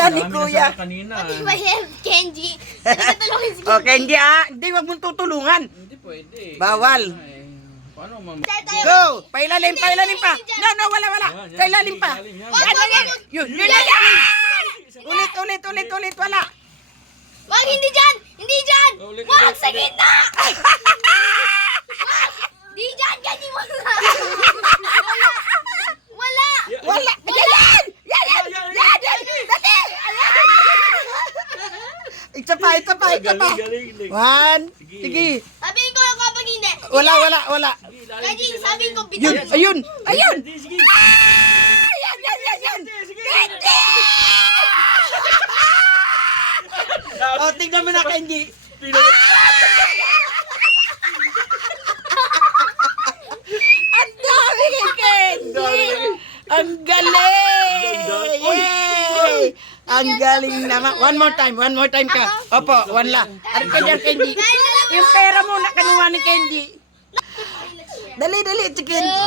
yan ni Marami Kuya. nasabi kanina. Pati ba yan, Kenji? Hindi ka tulungin si O, Kenji hindi wag mong tutulungan. Hindi pwede. Bawal. Ay, paano mam... Go! Pailalim pa. No, wala. Yan, Pailalim pa. ilalim, yan. Yan. Yun na yan! Ulit, wala. Wag, hindi dyan! Hindi dyan! Ulit, Wag, ulit, sa ulit. gitna! Wag! Di dyan, Kenji, wala! Wala! Wala! Yan! Dali! Isa pa. Galing. One. Sige. Sige. Sabihin ko yung kapag hindi. Wala. Kenji, sabihin ko Yun, bitawan. ayun. Sige. Yan. Kenji! O, tingnan mo na, Kenji. Ang dami kay Kenji! Ang galing! Yay! Ang galing naman. One more time ka. Opo, one lang. Ano ka dyan, Kenji? Yung pera mo na kanuha ni Kenji. Dali, si Kenji.